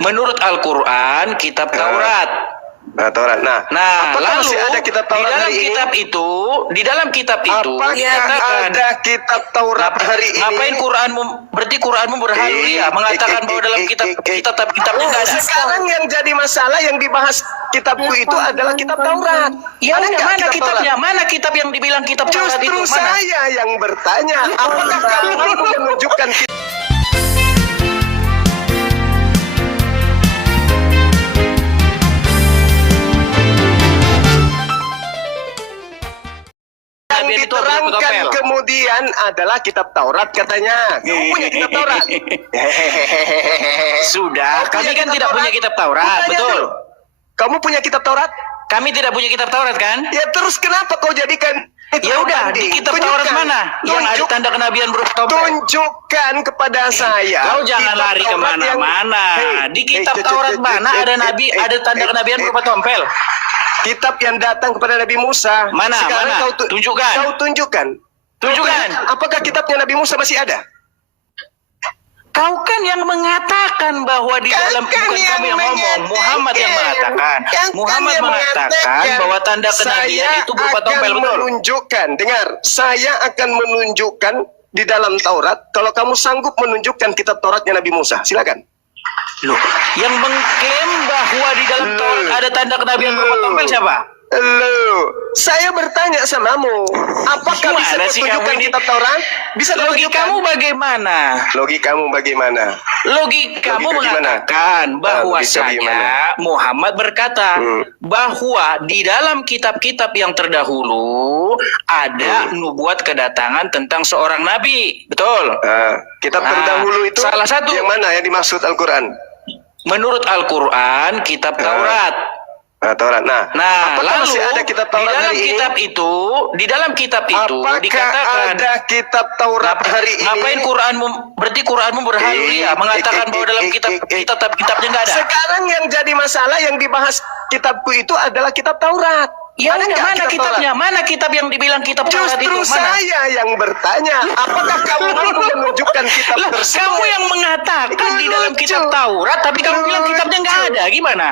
Menurut Al-Quran, kitab Taurat. Taurat. Nah, lalu masih ada kitab Taurat di dalam kitab itu apakah ada kitab Taurat hari ini? Ngapain Quranmu? Berarti Quranmu berhaluri ya, mengatakan bahwa dalam kitabnya nggak ada. Sekarang yang jadi masalah yang dibahas kitabku itu adalah kitab Taurat. Ya mana kitabnya? Mana kitab yang dibilang kitab Taurat itu? Justru saya yang bertanya, apakah kamu mampu menunjukkan yang diterangkan kemudian adalah kitab Taurat katanya. Kamu punya kitab Taurat? Sudah, kami kan tidak punya kitab Taurat, betul. Kamu punya kitab Taurat? Kami tidak punya kitab Taurat kan? Ya terus kenapa kau jadikan ya udah, di kitab Taurat mana? Yang ada tanda kenabian berupa tompel. Tunjukkan kepada saya. Kau jangan lari kemana-mana. Di kitab Taurat mana ada nabi, ada tanda kenabian berupa tompel? Kitab yang datang kepada Nabi Musa. Mana? Tunjukkan. Kau tunjukkan. Tunjukkan. Apakah kitabnya Nabi Musa masih ada? Kau kan yang mengatakan bahwa di dalam, bukan kami yang ngomong, Muhammad yang mengatakan. Muhammad mengatakan bahwa tanda kenabian itu berupa tompel, betul? Menunjukkan, dengar, saya akan menunjukkan di dalam Taurat. Kalau kamu sanggup menunjukkan kitab Tauratnya Nabi Musa, silakan. Loh, yang mengklaim bahwa di dalam Taurat ada tanda kenabian berupa tompel siapa? Saya bertanya samamu, apakah bisa tunjukkan kitab Taurat? Bisa logikamu bagaimana? Logikamu bagaimana? Logikamu mengatakan bahwasanya Muhammad berkata bahwa di dalam kitab-kitab yang terdahulu ada nubuat kedatangan tentang seorang nabi, betul? Kitab terdahulu itu salah satu yang mana yang dimaksud Al-Quran? Menurut Al-Quran, kitab Taurat. Taurat. Lalu masih ada kitab Taurat di dalam kitab itu dikatakan ada kitab Taurat hari ini. Ngapain Quranmu? Berarti Quranmu berhaluri ya, mengatakan bahwa dalam kitabnya nggak ada. Sekarang yang jadi masalah yang dibahas kitabku itu adalah kitab Taurat. Ya mana kitabnya? Mana kitab yang dibilang kitab Taurat itu? Justru saya yang bertanya, apakah kamu mampu menunjukkan kitab tersebut? Kamu yang mengatakan di dalam kitab Taurat, tapi kamu bilang kitabnya nggak ada. Gimana?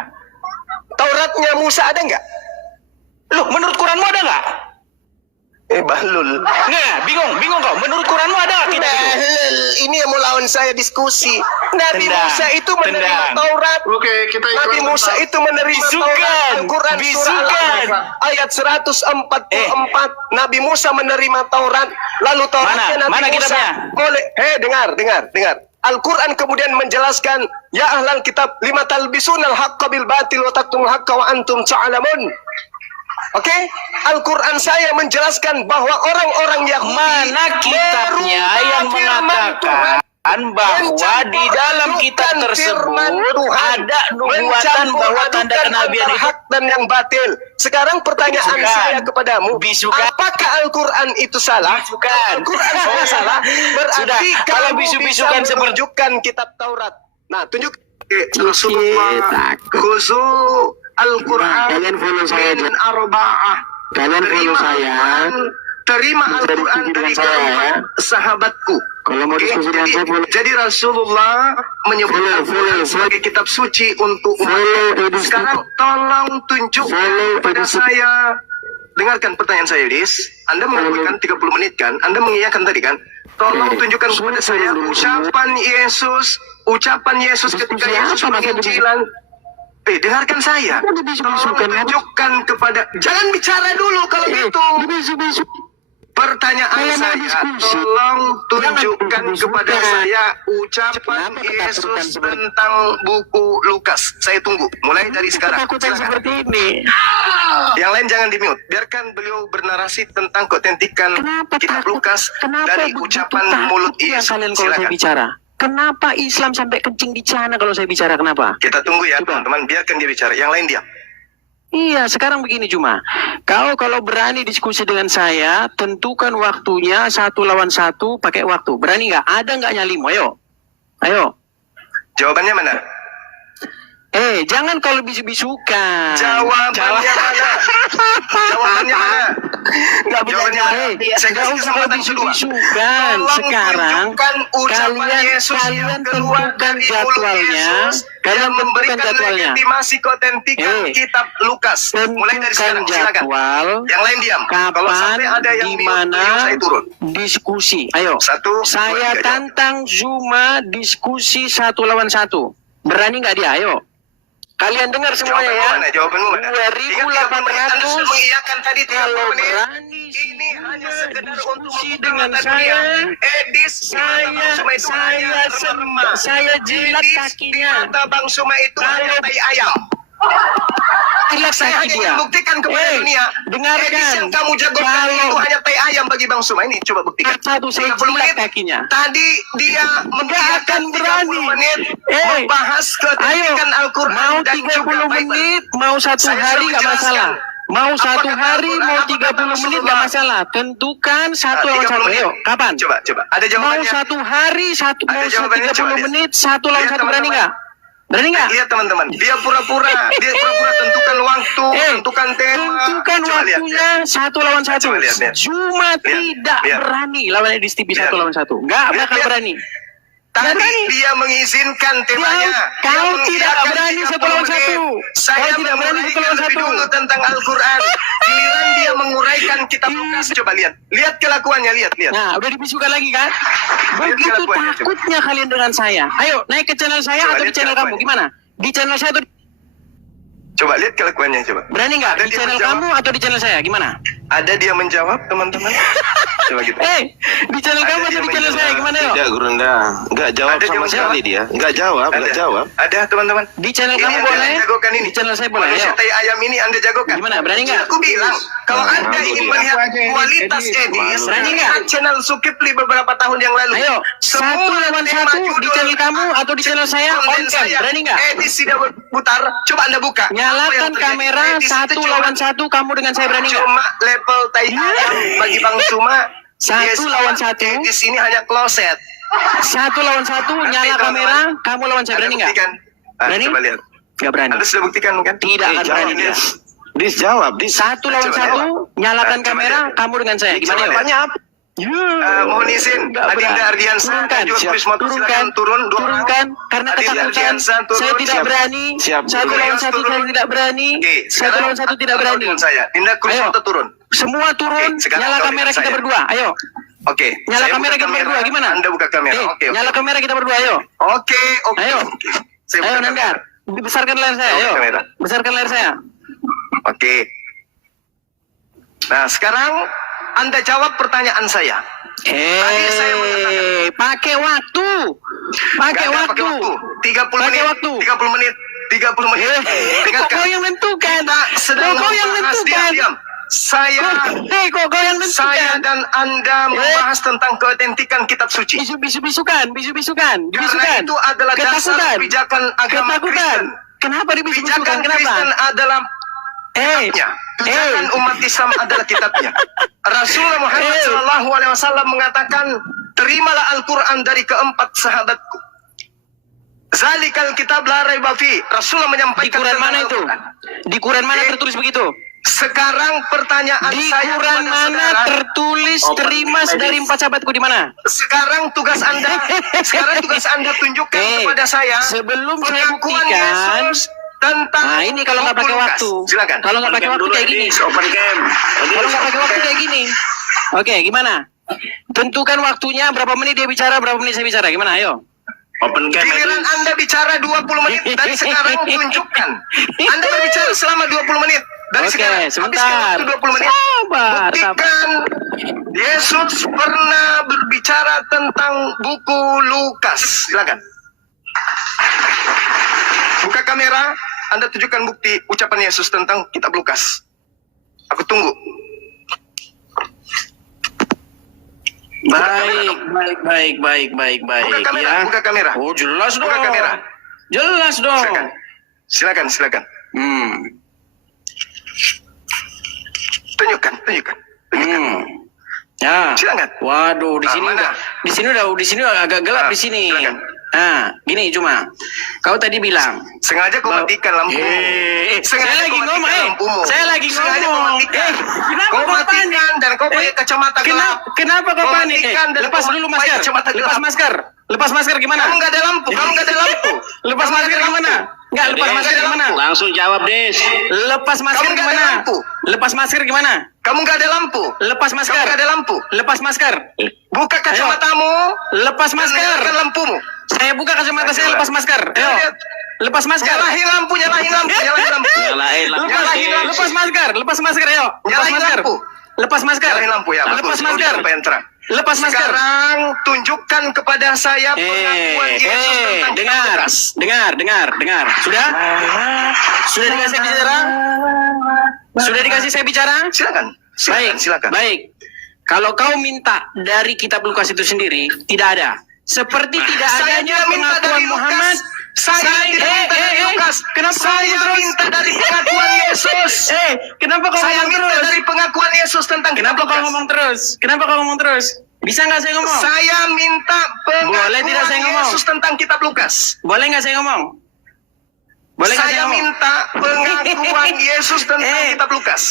Tauratnya Musa ada nggak? Loh, menurut Quranmu ada nggak? Bahlul. Nah, bingung kau. Menurut Quranmu ada nggak kitab itu? Ini yang mau lawan saya diskusi. Nabi Musa itu menerima Taurat. Oke, kita Nabi Musa itu menerima Taurat. Al-Quran surah ayat 144. Nabi Musa menerima Taurat. Lalu Tauratnya Nabi Musa. Dengar. Al-Quran kemudian menjelaskan, ya ahlal kitab lima talbisunal haqqa bil batil wa taktumul haqqa wa antum ta'lamun. Oke, Al-Quran saya menjelaskan bahwa orang-orang Yahudi mana kitabnya yang mengatakan bahwa di dalam kitab tersebut ada nubuatan bahwa tanda kenabian itu hak dan yang batil. Sekarang pertanyaan saya kepadamu, apakah Al-Quran itu salah? Al-Quran saya salah. Berarti kalau bisu-bisukan menunjukkan kitab Taurat. Nah, tunjuk Rasulullah khusu Al-Quran. Kalian follow saya aja. Kalian follow saya. Terima Al-Quran dari keempat sahabatku. Kalau mau diskusi dengan saya, jadi Rasulullah menyebut Al-Quran sebagai kitab suci untuk umat. Sekarang tolong tunjuk pada saya. Dengarkan pertanyaan saya, Yudis. Anda mengatakan 30 menit kan? Anda mengiyakan tadi kan? Tolong tunjukkan kepada saya ucapan Yesus ketika Yesus menginjilan. Dengarkan saya. Tolong tunjukkan kepada. Jangan bicara dulu kalau gitu. Pertanyaan saya, tolong tunjukkan kepada saya ucapan Yesus tentang buku Lukas. Saya tunggu, mulai dari sekarang. Seperti ini. Yang lain jangan di-mute. Biarkan beliau bernarasi tentang keautentikan kitab Lukas dari ucapan mulut Yesus. Silakan. Kenapa Islam sampai kencing di sana kalau saya bicara? Kenapa? Kita tunggu ya, teman-teman. Biarkan dia bicara. Yang lain diam. Iya, sekarang begini cuma. Kalau berani diskusi dengan saya, tentukan waktunya 1 lawan 1 pakai waktu. Berani nggak? Ada nggak nyalimu? Ayo. Jawabannya mana? Jangan kalau bisu-bisukan. Jawabannya mana? Jawabannya mana? Nggak bisa Jawabannya jawab. mana? Saya Nggak kasih usah kesempatan kedua. bisu-bisukan. Tolong Sekarang tunjukkan ucapan kalian Yesus yang keluar tentukan dari mulut jadwalnya. Yesus Kalian yang tentukan memberikan jadwalnya. legitimasi keautentikan kitab Lukas. Mulai dari sekarang, Tentukan silakan. jadwal. Yang lain diam. Kalau Kapan, sampai ada yang di mute, mana saya turun. diskusi. Ayo. 1, 2, 3, Saya jawab. tantang Zuma diskusi 1 lawan 1. Berani nggak dia? Ayo. Kalian dengar semuanya ya. Jawabanmu mana? Ingat 30 menit Anda sudah 2.800 mengiyakan tadi 30 kalau menit. berani Ini hanya sekedar untuk diskusi membuka dengan mata saya. dunia. Edis Saya jilat kakinya. Mata Bang Suma itu Kalau- hanya tai ayam. Jilat Saya kaki hanya dia. ingin buktikan kepada dunia. Dengarkan. Edis yang kamu jagokan Kalau- itu hanya tai ayam bagi Bang Suma. Ini coba buktikan. Satu saya 30 jilat menit. kakinya. Tadi dia mengiyakan akan berani. 30 menit membahas Ayo, keautentikan Al-Quran mau dan 30 juga Bible. menit, mau 1 Saya hari sudah nggak masalah. menjelaskan. Mau 1 Apa kata hari, Al-Quran, mau apa 30 kata menit Rasulullah? nggak masalah. Tentukan 1 lawan 30 1. menit. Ayo, kapan? Coba. Ada Mau jawabannya. 1 hari, mau Ada jawabannya, 30 coba lihat. menit, 1 lawan Lihat, 1 berani teman-teman. nggak? Berani nggak? Lihat teman-teman, dia pura-pura tentukan waktu, tentukan tema. Tentukan Coba lihat, waktunya 1 lawan 1. Coba lihat. Cuma tidak lihat. berani lawan Edis TV Lihat. 1 lawan 1. Nggak Lihat, bakal lihat. berani. Tadi berani. dia mengizinkan temanya. Kau Dia tidak mengiyakan berani 30 1 lawan menit. 1. Saya Kau tidak berani 1 lawan lebih 1. dulu tentang Al-Quran. Giliran dia menguraikan kitab Lukas. Coba lihat. Lihat kelakuannya, lihat. Nah, udah dibisukan lagi kan? Lihat Begitu kelakuannya, coba. takutnya kalian dengan saya. Ayo, naik ke channel saya Coba atau di lihat channel kamu? kelakuannya. Gimana? Di channel saya atau Coba lihat kelakuannya, coba. berani nggak? Ada Di dia channel menjawab. kamu atau di channel saya? Gimana? Ada dia menjawab, teman-teman. Coba gitu. Di channel Ada kamu dia atau di channel menjawab. saya? Gimana yuk? Tidak, Gurunda. Enggak jawab Ada dia sama menjawab. sekali dia. Enggak jawab. Ada, teman-teman. Di channel Ini kamu Anda boleh? jagokan ini. Di channel saya boleh? Manusia Ayo. tai ayam ini Anda jagokan. Gimana, berani nggak? Aku bilang, kalau Nah, Anda malu ingin dia. melihat kualitas Edis, Berani nggak? lihat channel Sukipli beberapa tahun yang lalu. Ayo, 1 lawan 1 di channel kamu atau di channel saya on konten cam. saya, Berani nggak? Edis tidak berputar. Coba Anda buka. Apa yang Nyalakan terjadi? kamera Edis 1 itu lawan cuma- 1 kamu dengan saya, berani nggak? Cuma level tai ayam bagi Bang Suma. 1 lawan 1. Edis ini hanya kloset. 1 lawan 1 nyala teman-teman. kamera, kamu lawan saya, berani nggak? buktikan. Berani? Coba lihat. Nggak berani. Anda sudah buktikan kan? Tidak akan berani dia. Dis jawab. Dis. 1 lawan Coba 1, nyalakan Coba kamera, lihat. kamu dengan saya. Gimana Coba yuk? lihat. apa? Mohon izin, Nggak Adinda berani. Ardiansa Turunkan. dan juga Siap. Chris Moto silakan turun. Dua orang. Turunkan, karena Adinda ketakutan. Ardiansa turun. Saya tidak Siap. berani. Siap. 1 lawan 1 saya tidak berani. Oke, 1 lawan 1 tidak kau berani. dengan saya. Dinda Chris Ayo. Moto turun. Semua turun, Oke, sekarang nyala kau kamera dengan kita saya. berdua. Ayo. Oke. Nyala saya kamera buka kita berdua, gimana? Anda buka kamera. Oke. Nyala kamera kita berdua, ayo. Oke. Ayo. Saya Ayo buka Nandar, kamera. besarkan layar saya, Buka ayo. kamera. Besarkan layar saya. Oke. Nah, sekarang Anda jawab pertanyaan saya. Tadi saya mengatakan. Pakai waktu. Pakai Nggak ada waktu. 30 Pakai menit. waktu. 30 menit. 30 menit. Kok Dengarkan. kau yang menentukan? Kita sedang Kok kau yang membahas. menentukan? Diam. Saya Kok kau yang Saya menentukan? dan Anda membahas tentang keautentikan kitab suci. Bisu-bisukan, Karena dibisukan. itu adalah dasar Ketakutan. kebijakan agama Ketakutan. Kristen. Kenapa dibisukan? Kebijakan Kenapa? Kristen adalah kitabnya. Kebijakan umat Islam adalah kitabnya. Rasulullah Muhammad SAW mengatakan, terimalah Al-Quran dari keempat sahabatku. Zalikal kitab la raiba fi. Rasulullah Di menyampaikan Quran tentang mana itu? Al-Quran. Di Quran mana Oke. tertulis begitu? Sekarang pertanyaan Di saya Quran kepada mana saudara, tertulis terima dari 4 sahabatku di mana? sekarang tugas Anda tunjukkan kepada saya Sebelum saya pengakuan buktikan. Yesus tentang Nah ini kalau nggak pakai buku Lukas. waktu. Silakan. Kalau nggak pakai waktu kayak gini. Open cam. Kalau nggak pakai waktu kayak gini. Oke, gimana? Tentukan waktunya, berapa menit dia bicara, berapa menit saya bicara. Gimana? Ayo. Open cam. Giliran Anda bicara 20 menit dari sekarang tunjukkan. Anda berbicara selama 20 menit dari Oke, sekarang. sebentar. Habiskan waktu 20 menit. Sabar, Buktikan Yesus pernah berbicara tentang buku Lukas. Silakan. Buka kamera, Anda tunjukkan bukti ucapan Yesus tentang kitab Lukas. Aku tunggu. Baik. Buka kamera, Ya. buka kamera. Oh, jelas dong. Buka kamera. Jelas dong. Silakan. Tunjukkan. Ya. Silakan. Waduh, di Ah, sini mana? di sini udah agak gelap Ah, di sini. silakan. Nah, gini cuma. Kau tadi bilang. Sengaja kau matikan lampu. Saya lagi ngomong. Saya lagi ngomong. Kenapa Kau kau panik? matikan dan kau pakai kacamata gelap. Kenapa kau panik? matikan dan Lepas kau dulu pakai masker. kacamata gelap. Lepas masker. Lepas masker gimana? Kamu nggak ada lampu. Kamu nggak ada lampu. Lepas masker gimana? Enggak, lepas masker gimana? Langsung jawab, Des. Lepas masker Kamu nggak ada gimana? lampu. Lepas masker gimana? Kamu nggak ada lampu. Lepas Kamu masker. nggak ada lampu. Lepas masker. Buka kacamatamu. Lepas Dan masker. nyalakan lampumu. Saya buka kacamata saya, lepas masker. Ayo. Lihat. Lepas masker. Nyalahin lampu, nyalahin lampu, nyalahin lampu. Nyalain lampu. Lepas masker. Lepas masker, ayo. Lepas Nyalahin masker. lampu. Lepas masker. Nyalahin lampu ya. Lepas bagus. masker. Supaya terang. Lepas masker. Sekarang tunjukkan kepada saya pengakuan Yesus tentang dengar, dengar. Sudah? Sudah dikasih bicara? Sudah dikasih saya bicara? Silakan. Baik, Silakan. baik. Kalau kau minta dari kitab Lukas itu sendiri, tidak ada. Seperti tidak Saya adanya tidak minta pengakuan dari Muhammad. Saya tidak minta dari Lukas. Kenapa kau Saya ngomong terus? minta dari pengakuan Yesus. Kenapa kau Saya ngomong minta terus? dari pengakuan Yesus tentang kitab Kenapa kau Lukas. ngomong terus? Kenapa kau ngomong terus? Bisa nggak saya ngomong? Saya minta Boleh tidak saya pengakuan ngomong? Yesus tentang kitab Lukas. Boleh nggak saya ngomong? Boleh nggak saya Saya ngomong? minta pengakuan Yesus tentang kitab Lukas.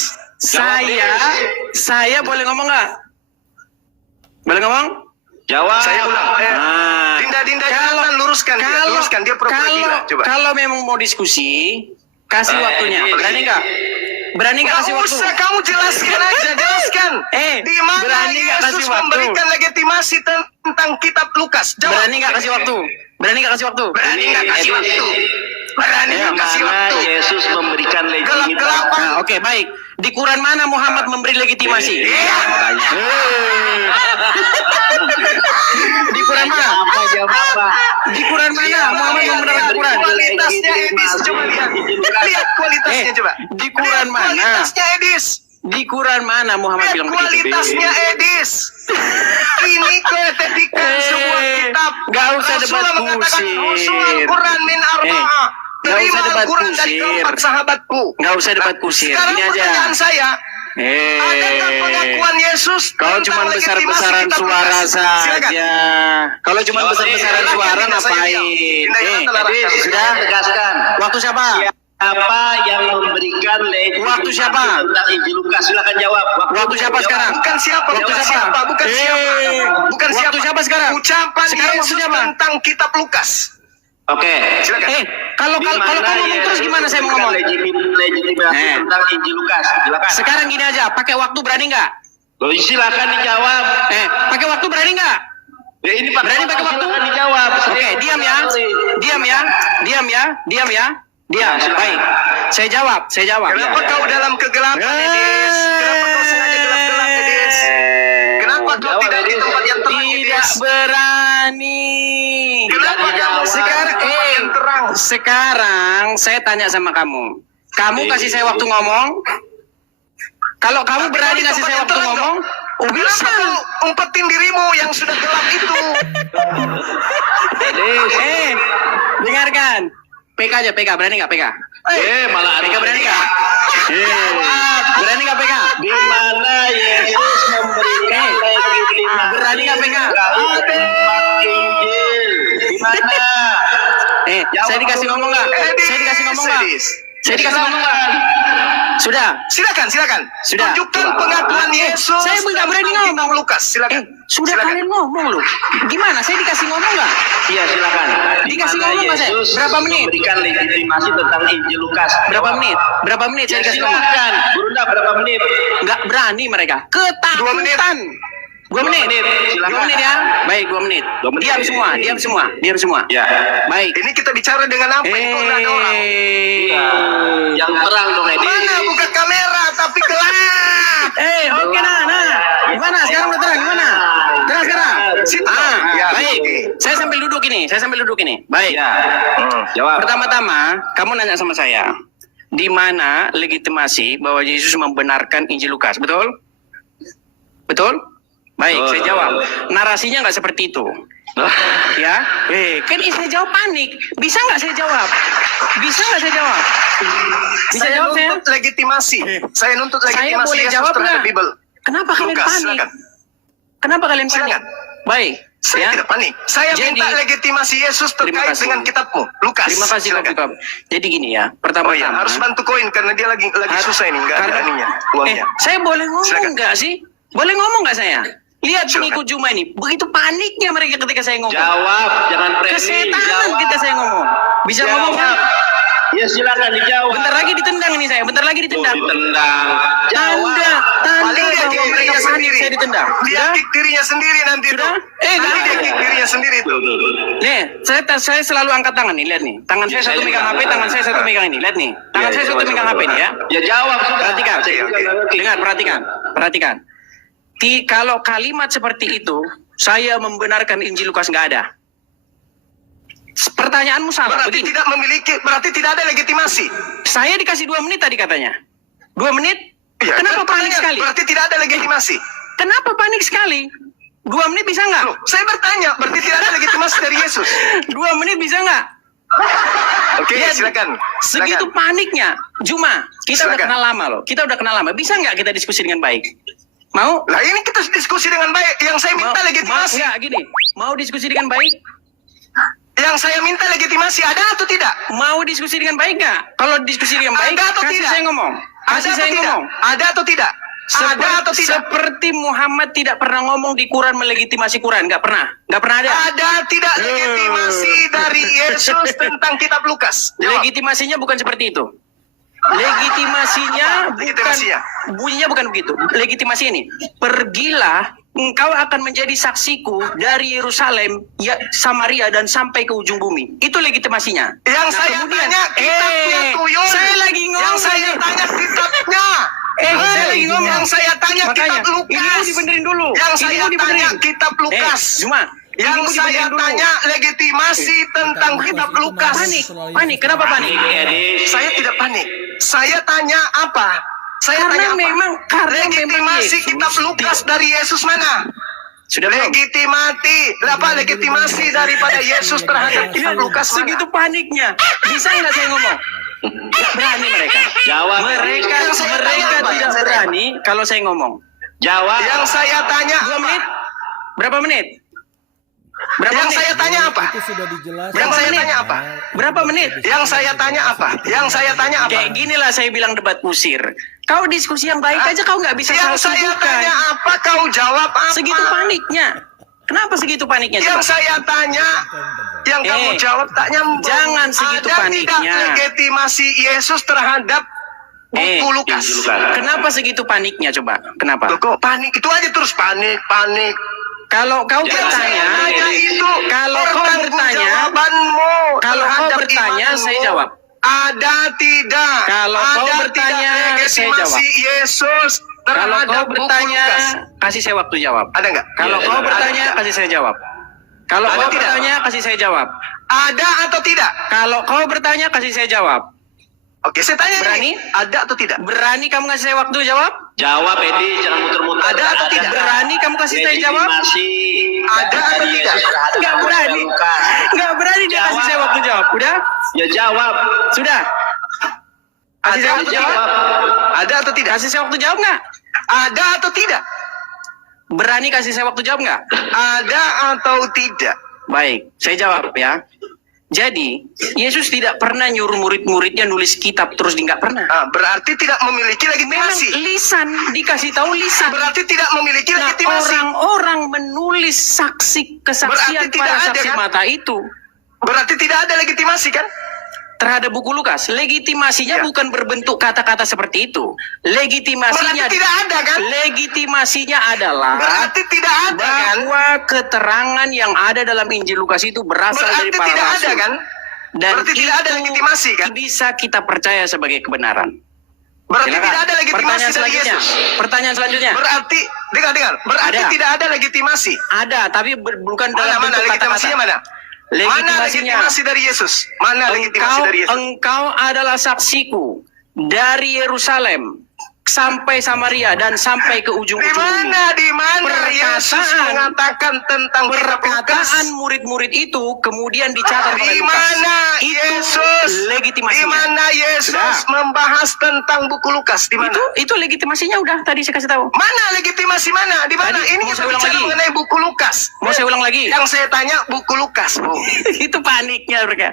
Saya boleh ngomong nggak? Boleh ngomong? Jawab. Saya ulang. Dinda, Jonathan, luruskan dia pura-pura gila. Coba. Kalau memang mau diskusi, kasih waktunya. Berani nggak? Berani nggak kasih Nggak waktu? usah kamu jelaskan aja, jelaskan. Di Di mana berani nggak kasih Yesus waktu? memberikan legitimasi tentang kitab Lukas? Jawab. Berani nggak kasih waktu? Berani nggak kasih waktu? Berani nggak kasih waktu? Berani nggak kasih Mana waktu? Yesus memberikan legitimasi? Gelap-gelapan. Nah, oke, baik. Di Quran mana Muhammad memberi legitimasi? Di Quran mana? Apa jawab? Di Quran mana Muhammad membenarkan Quran? Kualitasnya Edis, coba lihat. Lihat kualitasnya coba. Di Quran Lihat mana? Kualitasnya Edis. Di Quran mana Muhammad Lihat bilang begitu? kualitasnya Edis. Ini keetikan sebuah kitab. Nggak usah debat Rasulullah mengatakan kusir. Usul Al-Quran min arba'ah. Nggak usah Terima debat Al-Quran dari kusir. keempat sahabatku. Nggak usah debat kusir. Sekarang Ini aja. pertanyaan saya, adakah pengakuan Yesus Kau tentang cuma legitimasi besar-besaran kitab suara Lukas? Silakan. saja. Kalau cuma besar-besaran Silakan, suara Dinda, saya ngapain? diam. Dinda, Jonathan, arahkan. Sudah? Tegaskan. Waktu siapa? Siapa yang memberikan legitimasi Waktu siapa? tentang Injil Lukas? Silakan jawab. Waktu siapa sekarang? Bukan siapa, Waktu bukan siapa? siapa, bukan siapa. Bukan Waktu siapa. siapa sekarang? Ucapan Sekarang waktu Yesus siapa? tentang kitab Lukas. Oke. Silakan. Kalau ngomong terus gimana saya mau ngomong? Legitimasi tentang Injil Lukas. Silakan. Sekarang gini aja, pakai waktu berani nggak? Loh, silakan dijawab. Pakai waktu berani nggak? Ya, ini Berani pakai waktu? silakan dijawab. Oke, diam ya. Diam. Baik. Saya jawab. Kenapa kau dalam kegelapan, Edis? Kenapa kau sengaja gelap-gelap, Edis? Kenapa kau Jawab, tidak di Edis. tempat yang terang, Tidak Edis? berani. Kenapa kamu sekarang di tempat yang terang? Sekarang saya tanya sama kamu. Kamu kasih saya waktu ngomong? Kalau kamu berani kasih saya waktu ngomong, Kenapa kau umpetin dirimu yang sudah gelap itu? dengarkan. PK aja, PK. Berani nggak PK? Malah PK berani nggak? Berani nggak PK? di mana Yesus memberikan legitimasi Berani nggak PK? tentang Injil? Di mana? Saya dikasih ngomong nggak? Saya dikasih ngomong nggak? Edis. Saya dikasih ngomong nggak? Sudah. Silakan. Sudah. Tunjukkan pengakuan Yesus. Saya nggak berani tentang kitab ngomong. Lukas. Silakan. Sudah Silakan. kalian ngomong loh. Gimana? Saya dikasih ngomong nggak? Iya, silakan. Dikasih Di mana ngomong nggak, saya? Yesus Berapa menit? memberikan legitimasi tentang Injil Lukas? Berapa menit? Berapa menit saya Ya, dikasih ngomong? silakan. Bunda, berapa menit? Nggak berani mereka. Ketakutan. 2 menit. Silakan. 2 menit ya. Baik, 2 menit. 2 menit. Diam semua. Ya. Baik. Ini kita bicara dengan apa? Itu nggak ada orang. Yang terang dong, Edi. Mana buka kamera tapi gelap. Oke nah. Gimana? Sekarang udah terang, gimana? Terang sekarang. Ya, Baik. oke. Saya sambil duduk ini. Baik. Ya. Jawab. Pertama-tama, kamu nanya sama saya, di mana legitimasi bahwa Yesus membenarkan Injil Lukas, betul? Betul? Baik, Betul. saya jawab. Narasinya nggak seperti itu. Ya? Kan saya jawab panik. Bisa nggak saya jawab? Bisa Saya jawab saya? nuntut legitimasi. Saya nuntut Saya legitimasi boleh Yesus jawab terhadap nggak? Bible. Kenapa kalian Lukas, panik? silakan. Kenapa kalian panik? Silakan. Baik, Saya tidak panik. Saya Jadi, minta legitimasi Yesus terima terkait kasih. dengan kitabmu, Lukas. Terima kasih Pak Silakan. Kutob. Jadi gini ya, Oh pertama-tama. iya, harus bantu koin karena dia lagi susah ini, nggak ada ininya, uangnya. Saya boleh ngomong Silakan. nggak sih? Boleh ngomong nggak saya? Lihat Silakan. pengikut Juma ini, begitu paniknya mereka ketika saya ngomong. Jawab, jangan framing. Kesetanan Jawab. kita saya ngomong. Bisa Jawab. ngomong kan? Ya silakan dijawab. Bentar lagi ditendang ini saya, bentar lagi Tuh, ditendang. ditendang. Jawab. Tanda Paling dia bahwa kick mereka dirinya panik sendiri. saya ditendang. Dia Sudah? kick dirinya sendiri nanti Sudah? tuh. Nggak Nanti dia ada. kick dirinya sendiri tuh. Nih, saya selalu angkat tangan nih, lihat nih. Tangan saya satu megang HP, tangan saya satu megang ini. Lihat nih. Tangan saya satu megang HP nih ya. Ya jawab sudah. Perhatikan. Saya juga nggak ngerti. Dengar, perhatikan. Kalau kalimat seperti itu, saya membenarkan Injil Lukas nggak ada. Pertanyaanmu salah. Berarti Begini, tidak memiliki, berarti tidak ada legitimasi. saya dikasih 2 menit tadi katanya. 2 menit? Iya, Kenapa kan panik pertanyaan, sekali? Berarti tidak ada legitimasi. Kenapa panik sekali? 2 menit bisa nggak? Loh, saya bertanya, berarti tidak ada legitimasi dari Yesus. 2 menit bisa nggak? Oke, Lihat, silakan. Segitu Silakan. paniknya. Juma, kita udah Silakan. kenal lama loh. Kita udah kenal lama. Bisa nggak kita diskusi dengan baik? Mau? Lah ini kita diskusi dengan baik. Yang saya minta legitimasi. Enggak, gini. Mau diskusi dengan baik? Yang saya minta legitimasi ada atau tidak? Mau diskusi dengan baik nggak? Kalau diskusi dengan baik, Ada atau kasih tidak? saya ngomong. Ada Kasih atau saya tidak? ngomong. Ada atau tidak? Ada atau tidak? Seperti Muhammad tidak pernah ngomong di Quran melegitimasi Quran, nggak pernah ada. Ada tidak legitimasi dari Yesus tentang kitab Lukas? Jawab. Legitimasinya bukan seperti itu. Legitimasinya Apa bukan legitimasinya? bunyinya bukan begitu. Legitimasi ini, pergilah engkau akan menjadi saksiku dari Yerusalem, ya, Samaria dan sampai ke ujung bumi. Itu legitimasinya. Yang Nah, saya kemudian, tanya kitabnya tuyul. saya lagi ngomong. Yang saya tanya kitabnya. Saya lagi ngomong. Yang saya tanya Makanya, kitab Lukas. ini mau dibenerin dulu. Yang Ini saya mau dibenerin. tanya kitab Lukas. Cuma Yang saya tanya legitimasi tentang kitab Lukas. Panik. Kenapa panik? Saya tidak panik. Saya tanya apa? Saya tanya apa? Karena Legitimasi Yesus kitab Lukas dari Yesus mana? Sudah belum? Legitimasi daripada Yesus terhadap kitab Lukas mana? Segitu paniknya. Bisa nggak saya ngomong? Nggak berani mereka. Jawab. Mereka Yang saya tanya apa? tidak Yang saya berani kalau saya ngomong. Jawab. Yang saya tanya 2 menit? Berapa menit? Yang saya tanya apa? Itu sudah dijelaskan. Yang saya tanya apa? Berapa menit? Yang saya tanya apa? Yang saya tanya apa? Kayak ginilah saya bilang debat kusir. Kau diskusi yang baik aja kau nggak bisa Yang saya sibukkan. tanya apa? Kau jawab apa? Segitu paniknya. Kenapa segitu paniknya? Yang coba? saya tanya, yang kamu jawab tak nyambung. Jangan segitu Ada paniknya. tidak legitimasi Yesus terhadap buku Lukas? Kenapa segitu paniknya coba? Kenapa? Loh, kok panik? Itu aja terus panik. Kalau kau Yang saya bertanya, tanya itu kalau kau bertanya, pertanggungjawabanmu kalau kau terhadap bertanya, imanmu. saya jawab. Ada tidak? Kalau kau Ada bertanya, tidak saya legitimasi Yesus kalau terhadap kau buku bertanya, Lukas? kasih saya waktu jawab. Ada nggak? Kalau Ya, kau ada. bertanya, Ada. kasih saya jawab. Kalau Ada kau tidak? bertanya, kasih saya jawab. Ada atau tidak? Kalau kau bertanya, kasih saya jawab. Oke, saya tanya Berani? ini. Ada atau tidak? Berani kamu kasih saya waktu jawab? Jawab Edi, jangan muter-muter. Ada atau tidak? Berani kamu kasih saya jawab? Legitimasi Ada atau dari tidak? Yesus terhadap Nggak berani. Lukas. Nggak berani dia kasih saya waktu jawab. Udah? Ya jawab. Sudah? Kasih saya Ada waktu atau jawab? tidak? Ada atau tidak? Kasih saya waktu jawab nggak? Ada atau tidak? Berani kasih saya waktu jawab nggak? Ada atau tidak? Baik, saya jawab ya. Jadi, Yesus tidak pernah nyuruh murid-muridnya nulis kitab terus dia nggak pernah. Berarti tidak memiliki Memang legitimasi. lisan, dikasih tahu lisan. Berarti tidak memiliki Nah, legitimasi. orang-orang menulis saksi kesaksian Berarti tidak para ada, saksi kan? mata itu Berarti tidak ada legitimasi kan? terhadap buku Lukas. Legitimasinya Ya. bukan berbentuk kata-kata seperti itu. Legitimasinya Berarti tidak ada kan? Legitimasinya adalah Berarti tidak ada kan? bahwa keterangan yang ada dalam Injil Lukas itu berasal Berarti dari para tidak rasul. ada kan? Dan Berarti tidak ada itu legitimasi, kan? bisa kita percaya sebagai kebenaran. Berarti Silakan. tidak ada legitimasi Pertanyaan dari selanjutnya. Yesus. Pertanyaan selanjutnya. Berarti, dengar. Berarti Ada. tidak ada legitimasi. Ada, tapi bukan dalam Mana bentuk legitimasinya kata-kata. mana? Mana legitimasi dari Yesus? Mana legitimasi dari Yesus? Engkau adalah saksiku dari Yerusalem, sampai Samaria dan sampai ke ujung-ujung bumi. Di mana Yesus mengatakan tentang Perkataan murid-murid itu kemudian dicatat oleh Di Lukas. mana Itu Yesus legitimasinya. Di mana Yesus Sudah. membahas tentang buku Lukas? Di mana? Itu legitimasinya udah tadi saya kasih tahu. Mana legitimasi mana? Di mana? Tadi, Ini mau kita saya ulang bicara lagi? mengenai buku Lukas. Mau saya ulang lagi? Yang saya tanya buku Lukas, Bu. Itu paniknya mereka.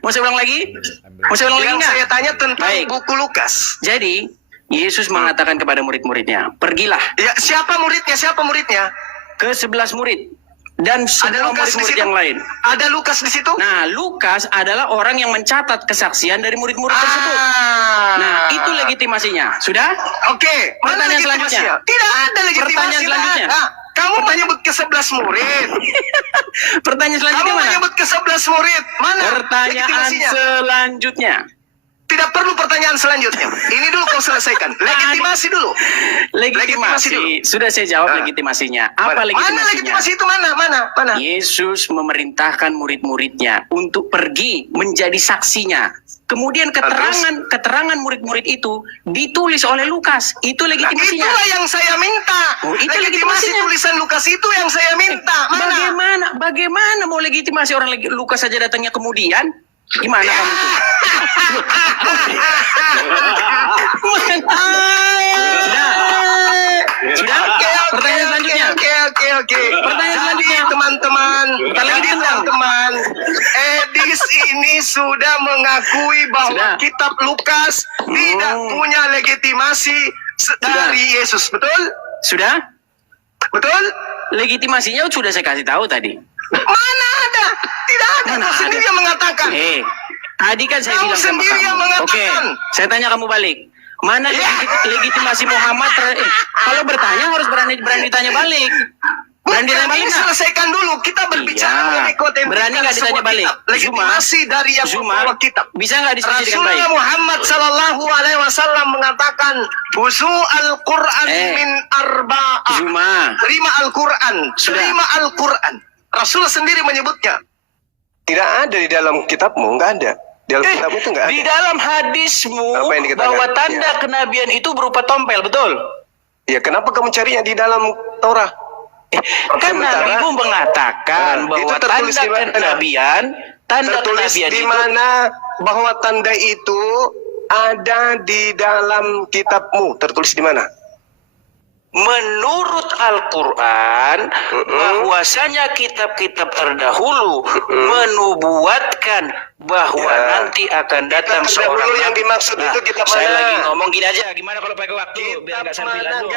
Mau saya ulang lagi? Mau saya ulang lagi Yang nggak? saya tanya tentang Baik. buku Lukas. Jadi Yesus mengatakan kepada murid-muridnya, pergilah Ya, siapa muridnya? Siapa muridnya? ke 11 murid dan semua Lukas di murid-murid situ? yang lain. Ada Lukas di situ? Nah, Lukas adalah orang yang mencatat kesaksian dari murid-murid tersebut. Nah, itu legitimasinya. Sudah? Oke, mana Pertanyaan legitimasinya? selanjutnya. Tidak ada legitimasi. Pertanyaan selanjutnya. Nah, kamu menyebut ke 11 murid. Pertanyaan selanjutnya Kamu mana? menyebut ke 11 murid. Mana Pertanyaan legitimasinya? selanjutnya. Tidak perlu pertanyaan selanjutnya. Ini dulu kau selesaikan. Legitimasi dulu. Legitimasi dulu. Legitimasi. Sudah saya jawab Ah. legitimasinya. Apa Mana legitimasinya? legitimasi itu mana? Mana? Yesus memerintahkan murid-muridnya untuk pergi menjadi saksinya. Kemudian keterangan murid-murid itu ditulis oleh Lukas. Itu Nah, legitimasinya. itulah yang saya minta. Oh, itu legitimasi legitimasinya. tulisan Lukas itu yang saya minta. Mana? Bagaimana mau legitimasi orang Lukas saja datangnya kemudian? Gimana kamu itu? Sudah? Pertanyaan selanjutnya. Oke. Pertanyaan selanjutnya. Teman-teman, Lagi tenang. teman-teman, Edis ini sudah mengakui bahwa Sudah. kitab Lukas tidak punya legitimasi dari Yesus, betul? Sudah? Betul? Legitimasinya sudah saya kasih tahu tadi. Mana ada? Tidak ada. Mana Kau ada? sendiri yang mengatakan. Tadi kan saya Kau bilang sama sendiri yang kamu. mengatakan. Oke, saya tanya kamu balik. Mana legitimasi Muhammad? Kalau bertanya harus berani ditanya balik. Berani ditanya balik Ini nggak? selesaikan dulu. Kita berbicara Iya. mengenai konteks Berani nggak ditanya balik? legitimasi dari yang membawa kitab. Bisa nggak diskusi dengan baik? Rasulullah Muhammad Sallallahu Alaihi Wasallam mengatakan, "Busu Al-Quran min arba'ah." Zuma. Terima Al-Quran. Sudah. Terima Al-Quran. Rasulullah sendiri menyebutnya. Tidak ada di dalam kitabmu, nggak ada. Di dalam kitabmu itu nggak ada. Di dalam hadismu Apa yang dikatakan? bahwa tanda Ya. kenabian itu berupa tompel, betul? Ya, kenapa kamu carinya di dalam Taurat? Kan Sementara- Nabimu mengatakan Nah, bahwa itu tertulis tanda di mana? kenabian, tanda Tertulis kenabian di itu mana bahwa tanda itu ada di dalam kitabmu? Tertulis di mana? menurut Al-Quran bahwasanya kitab-kitab terdahulu menubuatkan bahwa Ya. nanti akan datang Kitab seorang terdahulu yang nabi. dimaksud itu kitab saya mana? lagi ngomong gini aja, gimana kalau pakai waktu biar Kitab nggak mana? sambilan dulu.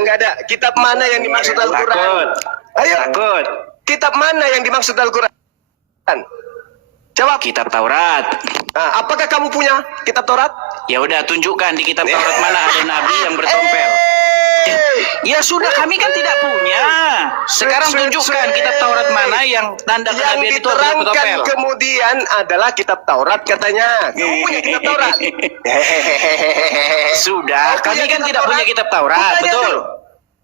Nggak ada. Kitab mana yang dimaksud Al-Quran? Takut. Ayo. Takut. Kitab mana yang dimaksud Al-Quran? Jawab. Kitab Taurat. Nah, apakah kamu punya kitab Taurat? Ya udah, tunjukkan di kitab Taurat mana ada nabi yang bertompel. Ya sudah, kami kan tidak punya. Sekarang tunjukkan kitab Taurat mana yang tanda Yang kenabian itu ada diterangkan bertompel. kemudian adalah kitab Taurat katanya. Kamu punya kitab Taurat? Sudah, Kamu kami punya kan kitab tidak punya Taurat? kitab Taurat, Tanya betul? dulu.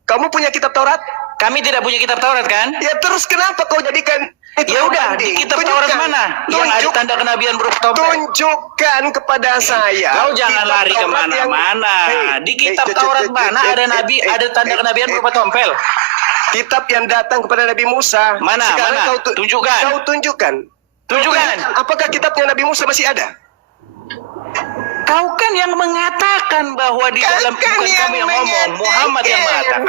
Kamu punya kitab Taurat? Kami tidak punya kitab Taurat kan? Ya terus kenapa kau jadikan itu Ya udah, pembanding? di kitab Tunjukkan. Taurat mana yang ada Tunjuk- tanda kenabian berupa tompel? Tunjukkan kepada saya. Kau jangan kitab lari Taurat kemana-mana. yang- Di kitab Taurat mana ada nabi, ada tanda kenabian berupa tompel? Kitab yang datang kepada Nabi Musa. Mana, Sekarang mana? Kau Tunjukkan. Kau tunjukkan. Tunjukkan. Apakah kitabnya Nabi Musa masih ada? Kau kan yang mengatakan bahwa di dalam bukan kami yang ngomong, Muhammad yang mengatakan.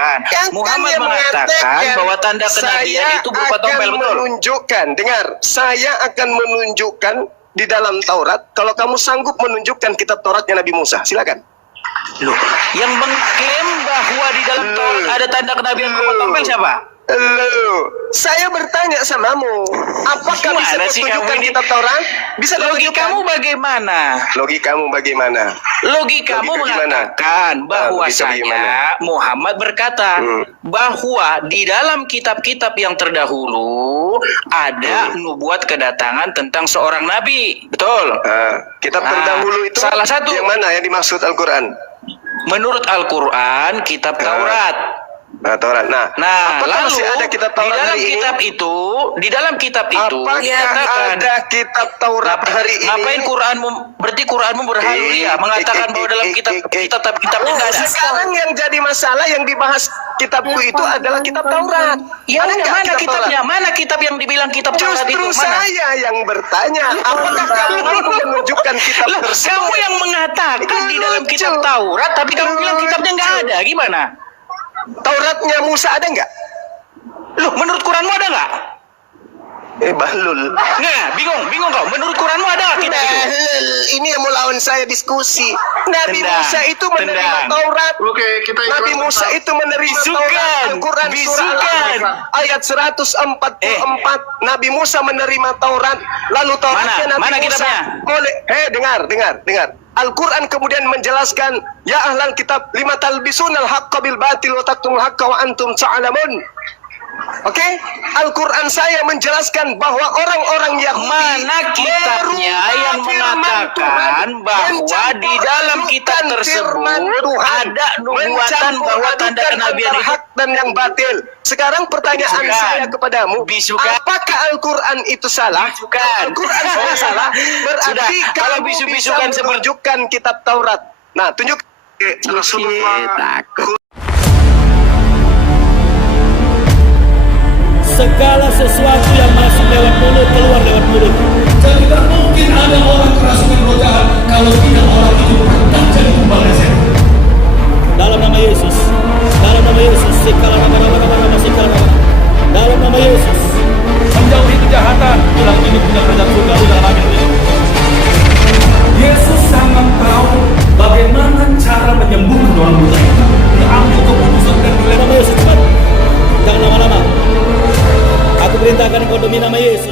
Muhammad mengatakan bahwa tanda kenabian itu berupa tompel, betul? Menunjukkan, dengar, saya akan menunjukkan di dalam Taurat. Kalau kamu sanggup menunjukkan kitab Tauratnya Nabi Musa, silakan. Loh, yang mengklaim bahwa di dalam Taurat ada tanda kenabian berupa tompel siapa? Loh, saya bertanya samamu, apakah bisa Gimana kau sih kamu tunjukkan ini? kitab Taurat? Bisa kau Logikamu tunjukkan? bagaimana? Logikamu bagaimana? Logikamu Logika gimana? mengatakan logika bahwasanya bagaimana? Muhammad berkata bahwa di dalam kitab-kitab yang terdahulu ada nubuat kedatangan tentang seorang nabi, betul? Kitab Nah, terdahulu itu salah satu. yang mana yang dimaksud Al-Quran? Menurut Al-Quran, kitab Taurat. Nah, Taurat. Nah, apakah lalu masih ada kitab Taurat hari ini? di dalam kitab itu Apakah dikatakan, ada kitab Taurat hari ini? ngapain Quranmu? Berarti Quranmu berhalu ya, mengatakan bahwa dalam kitabnya nggak ada. Sekarang yang jadi masalah yang dibahas kitabku itu adalah kitab Taurat. Ya Ada udah, nggak mana kitab kitabnya? Taurat? Mana kitab yang dibilang kitab Taurat itu? Justru Mana? saya yang bertanya, apakah kamu mampu menunjukkan kitab Loh, tersebut? kamu yang mengatakan di dalam kitab Taurat, tapi kamu bilang kitabnya nggak ada. Gimana? Tauratnya Musa ada nggak? Loh, menurut Quranmu ada nggak? Bahlul. Nah, bingung kau. Menurut Quranmu ada nggak kitab itu? Bahlul. Ini yang mau lawan saya diskusi. Nabi Tendang, Musa itu menerima tendang. Taurat. Oke, kita Nabi Musa itu menerima Taurat. Al-Quran surah Al-Anfal ayat 144. Nabi Musa menerima Taurat. Lalu Tauratnya Mana Nabi Musa kitabnya? dengar. Al-Quran kemudian menjelaskan, ya ahlal kitab lima talbisunal haqqa bil batil wa taktumul haqqa wa antum ta'lamun. Oke, Al-Quran saya menjelaskan bahwa orang-orang Yahudi Mana kitabnya yang mengatakan bahwa di dalam kitab tersebut ada nubuatan bahwa tanda kenabian itu hak dan yang batil. Sekarang pertanyaan Bisukan. saya kepadamu, Bisukan. apakah Al-Quran itu salah? Bisukan. Al-Quran saya salah. Berarti Sudah, kalau kamu bisu-bisukan bisa menunjukkan kitab Taurat. Nah, tunjuk. Segala sesuatu yang masuk lewat mulut keluar lewat mulut. Dan tidak mungkin ada orang kerasukan roh jahat kalau tidak orang itu pernah jadi tumbal setan. Dalam nama Yesus. Dalam nama Yesus. Sekala nama sekala nama. Dalam nama Yesus. Menjauhi kejahatan. Ulang ini punya kerajaan surga. Ulang amin. Yesus sangat tahu bagaimana cara menyembuhkan orang buta itu. Dia ambil keputusan dan Dalam nama Yesus cepat. Jangan lama-lama. Aku perintahkan engkau demi nama Yesus.